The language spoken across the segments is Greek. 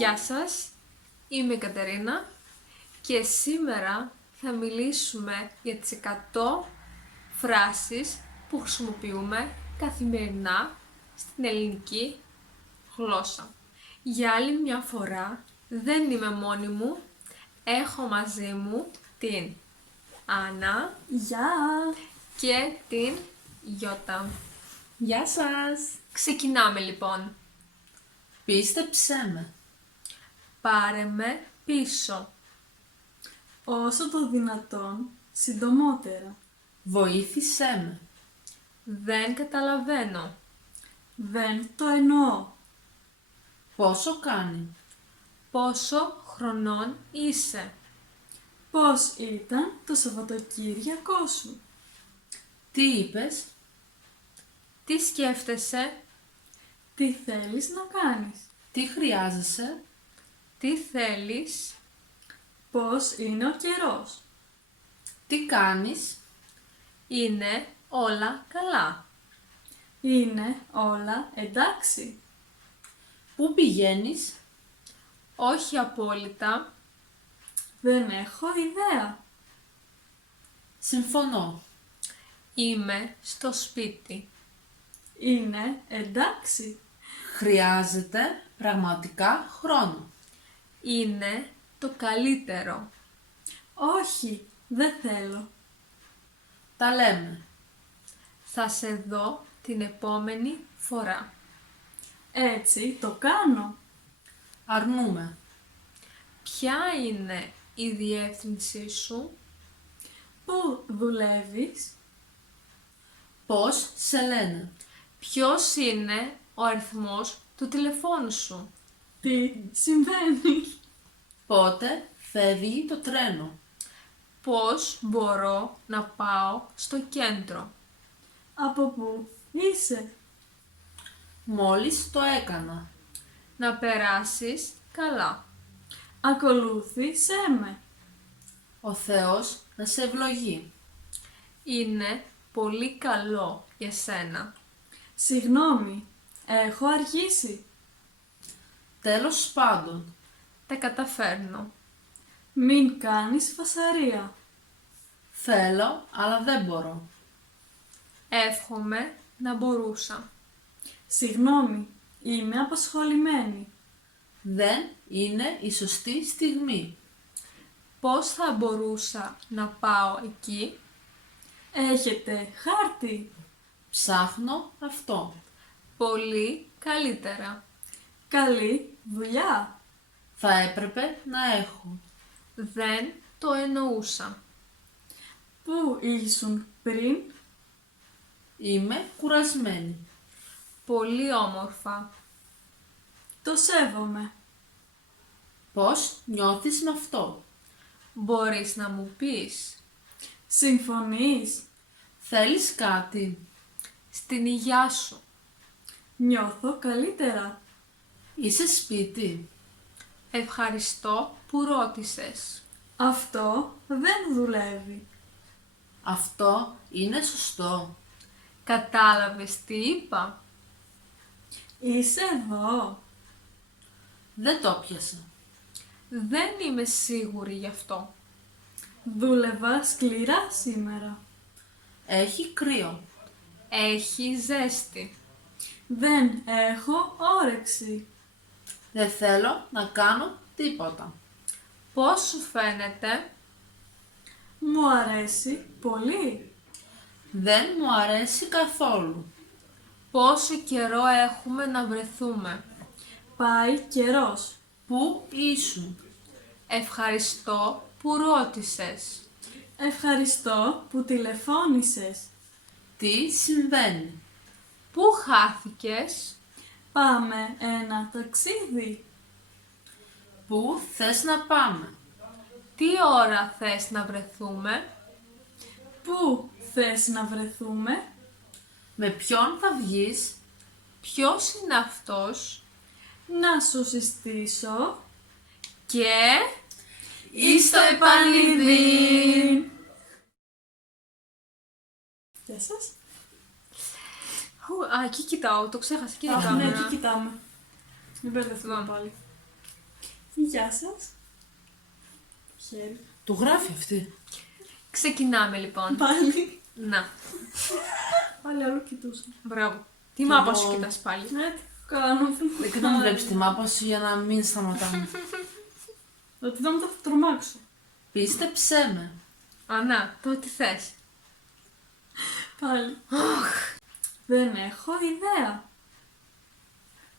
Γεια σας, είμαι η Κατερίνα και σήμερα θα μιλήσουμε για τις 100 φράσεις που χρησιμοποιούμε καθημερινά στην ελληνική γλώσσα. Για άλλη μια φορά δεν είμαι μόνη μου, έχω μαζί μου την Άννα Γεια! και την Γιώτα. Γεια σας! Ξεκινάμε λοιπόν. Πίστεψέ με. Πάρε με πίσω. Όσο το δυνατόν, συντομότερα. Βοήθησέ με. Δεν καταλαβαίνω. Δεν το εννοώ. Πόσο κάνει. Πόσο χρονών είσαι? Πώς ήταν το Σαββατοκύριακό σου? Τι είπες? Τι σκέφτεσαι? Τι θέλεις να κάνεις? Τι χρειάζεσαι? Τι θέλεις? Πώς είναι ο καιρός? Τι κάνεις? Είναι όλα καλά. Είναι όλα εντάξει? Πού πηγαίνεις? Όχι απόλυτα. Δεν έχω ιδέα. Συμφωνώ. Είμαι στο σπίτι. Είναι εντάξει? Χρειάζεται πραγματικά χρόνο. Είναι το καλύτερο. Όχι, δεν θέλω. Τα λέμε. Θα σε δω την επόμενη φορά. Έτσι το κάνω. Αρνούμε. Ποια είναι η διεύθυνσή σου? Πού δουλεύεις? Πώς σε λένε? Ποιος είναι ο αριθμός του τηλεφώνου σου? Τι συμβαίνει? Πότε φεύγει το τρένο? Πώς μπορώ να πάω στο κέντρο? Από πού είσαι? Μόλις το έκανα. Να περάσεις καλά. Ακολούθησέ με. Ο Θεός να σε ευλογεί. Είναι πολύ καλό για σένα. Συγγνώμη, έχω αργήσει. Τέλος πάντων. Τα καταφέρνω. Μην κάνεις φασαρία. Θέλω, αλλά δεν μπορώ. Εύχομαι να μπορούσα. Συγγνώμη, είμαι απασχολημένη. Δεν είναι η σωστή στιγμή. Πώς θα μπορούσα να πάω εκεί? Έχετε χάρτη? Ψάχνω αυτό. Πολύ καλύτερα. Καλή δουλειά. Θα έπρεπε να έχω. Δεν το εννοούσα. Πού ήσουν πριν? Είμαι κουρασμένη. Πολύ όμορφα. Το σέβομαι. Πώς νιώθεις με αυτό? Μπορείς να μου πεις? Συμφωνείς? Θέλεις κάτι? Στην υγειά σου. Νιώθω καλύτερα. Είσαι σπίτι? Ευχαριστώ που ρώτησες. Αυτό δεν δουλεύει. Αυτό είναι σωστό. Κατάλαβες τι είπα? Είσαι εδώ. Δεν το πιάσα. Δεν είμαι σίγουρη γι' αυτό. Δούλευα σκληρά σήμερα. Έχει κρύο. Έχει ζέστη. Δεν έχω όρεξη. Δεν θέλω να κάνω τίποτα. Πώς σου φαίνεται? Μου αρέσει πολύ. Δεν μου αρέσει καθόλου. Πόσο καιρό έχουμε να βρεθούμε? Πάει καιρός. Πού ήσουν? Ευχαριστώ που ρώτησες. Ευχαριστώ που τηλεφώνησες. Τι συμβαίνει? Πού χάθηκες? Πάμε ένα ταξίδι. Πού θες να πάμε? Τι ώρα θες να βρεθούμε? Πού θες να βρεθούμε? Με ποιον θα βγεις? Ποιος είναι αυτός? Να σου συστήσω. Και... Εις το επανειδή! Γεια σας. Α, εκεί κοιτάω, το ξέχασα, εκεί είναι η Αχ, ναι, κάμερα. εκεί κοιτάμε. Μην μπερδευτούμε Λοιπόν. πάλι. Γεια σας. Χέρι. Το γράφει αυτή. Ξεκινάμε λοιπόν. Πάλι. Να, Πάλι άλλο κοιτούσα. μπράβο. Τι Κι μάπα εγώ. σου κοιτάς πάλι. Ναι, τι κάνω. Και να μην βλέπεις τη μάπα σου για να μην σταματάμε. Ότι δεν θα τρομάξω. Πίστεψέ με. Α, να, το τι θες. Πάλι. Δεν έχω ιδέα.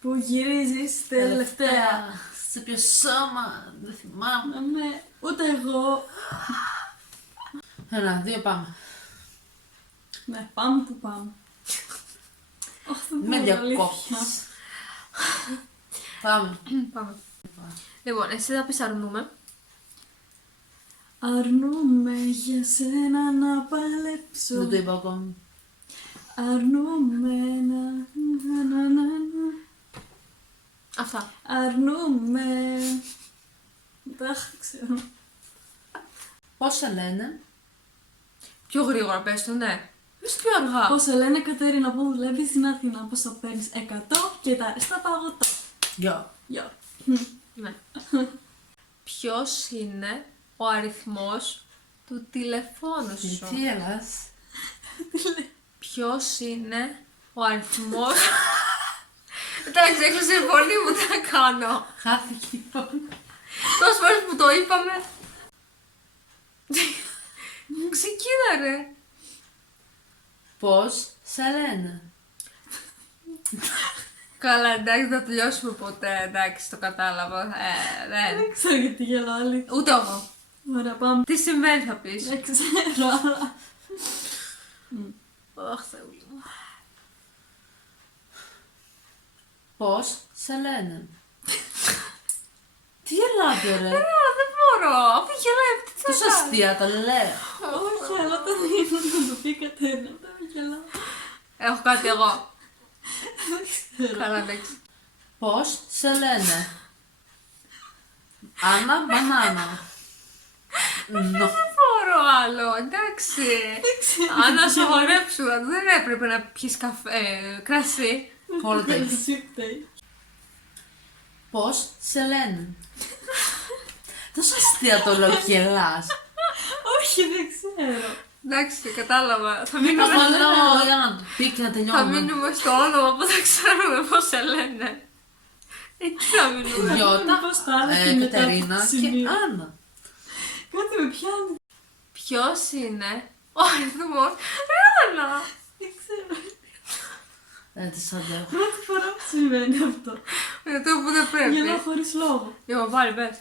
Που γυρίζεις τελευταία. Σε ποιο σώμα, δεν θυμάμαι. Ναι, ούτε εγώ. 1, 2, πάμε. Ναι, πάμε που πάμε. Αχ, δεν Με μπορώ, αλήθεια. διακόπτεις. Πάμε. Πάμε. Λοιπόν, εσύ θα πεις αρνούμε. Αρνούμε για σένα να παλέψω. Δεν το είπα ακόμη. Αρνούμε να. Αυτά. Αρνούμε. Δεν ξέρω. Πώς σε λένε? Πιο γρήγορα πες το, ναι. Πες πιο αργά. Πώς σε λένε Κατερίνα που δουλεύει στην Αθήνα, πώς θα παίρνεις 100 και τα στα παγωτά. Γεια. Γεια. Ναι. Ποιος είναι ο αριθμός του τηλεφώνου σου. Τι έλας? Ποιος είναι ο αριθμός... Εντάξει, έκλεισε πολύ μου, τι να κάνω. Χάθηκε λοιπόν. Τόσες φορές που το είπαμε. Ξεκίνα ρε. Πώς σε λένε? Καλά, εντάξει, δεν θα τελειώσουμε ποτέ, εντάξει, το κατάλαβα. Δεν. Δεν ξέρω γιατί γελάω άλλη. Ούτε εγώ. Ωραία, πάμε. Τι συμβαίνει θα πεις. Δεν ξέρω, αλλά. Αχ, Θεούλη μου. Πώς σε λένε? Τι γελάτε ρε? Δεν μπορώ, αφού γελάει, τι θα Τόσο κάνω. αστεία τα λέω. Όχι, αλλά όταν ήμουν να το πει η Κατερίνα, δεν γελάω. Έχω κάτι εγώ. Δεν ξέρω. Καλά, εντάξει. Πώς σε λένε? Άννα μπανάνα. Νο. Δεν μπορώ άλλο, εντάξει. Αν να σε αγορέψω, δεν έπρεπε να πιεις κρασί. Όλο το έχεις. Εσύ φταίει. Πώς σε λένε? Τόσο αστεία το λέω και γελάς. Όχι, δεν ξέρω. Εντάξει, κατάλαβα. Θα Μήπως μείνουμε, το λέω για να το πει και να θα τελειώνουμε. μείνουμε στο όνομα που δεν ξέρουμε πώς σε λένε. Εκεί θα μείνουμε. Γιώτα, Πώς τα άλλα και μετά Κατερίνα το και σημείο. Άννα. Κάτι με πιάνει. Ποιος είναι ο αριθμός... Ράνα! Δεν ξέρω. Τις αντέχω. Πρώτη φορά που συμβαίνει αυτό. Για το που δεν πρέπει. Γελάω χωρίς λόγο. Λοιπόν, πάλι πες.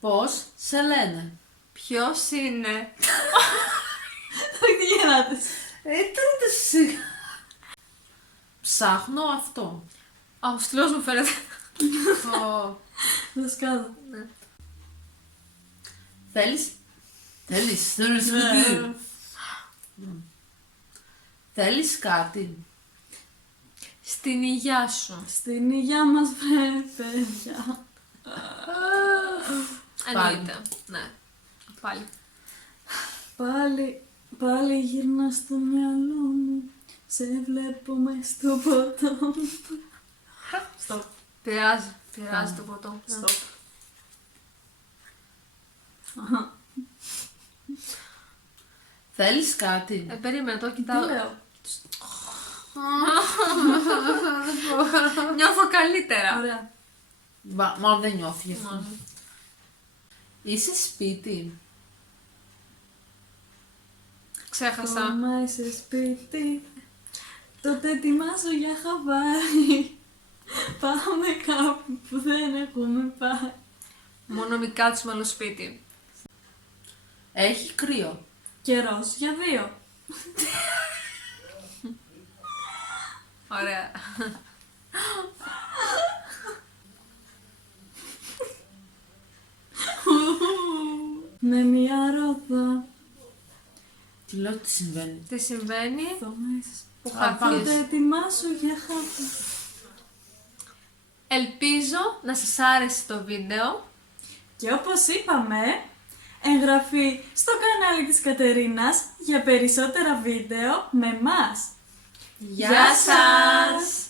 Πώς σε λένε? Ποιος είναι... Δεν τι γελάτε. Ήταν σιγά. Ψάχνω αυτό. Α, ο στυλός μου φαίνεται. Δασκάλα. Θέλεις? Θέλεις? Ναι. Θέλεις κάτι? Στην υγειά σου. Στην υγειά μας βρε παιδιά. Εννοείται. Ναι. Πάλι. Πάλι γυρνά στο μυαλό μου. Σε βλέπω μες στο ποτό μου. Στοπ. Πειράζει. Πειράζει Κάνε. το ποτό. Ναι. Στοπ. Αχα. Θέλεις κάτι? Περίμενε, το Τι κοιτάω. λέω. Νιώθω καλύτερα. Ωραία. Μάλλον δεν νιώθει γι' αυτό. Μάλλον. Είσαι σπίτι? Ξέχασα. Άμα είσαι σπίτι, τότε ετοιμάζω για χαβάρι. Πάμε κάπου που δεν έχουμε πάει. Μόνο μη κάτσουμε άλλο σπίτι. Έχει κρύο? Καιρός για δύο. Ωραία. Με μια ρόδα. Τι λέω, τι συμβαίνει? Τι συμβαίνει Το μέσα. που Α, πάμε. χάθηκες. Τότε ετοιμάζω για χαβάρι. Ελπίζω να σας άρεσε το βίντεο. Και όπως είπαμε, εγγραφή στο κανάλι της Κατερίνας για περισσότερα βίντεο με μας. Γεια σας!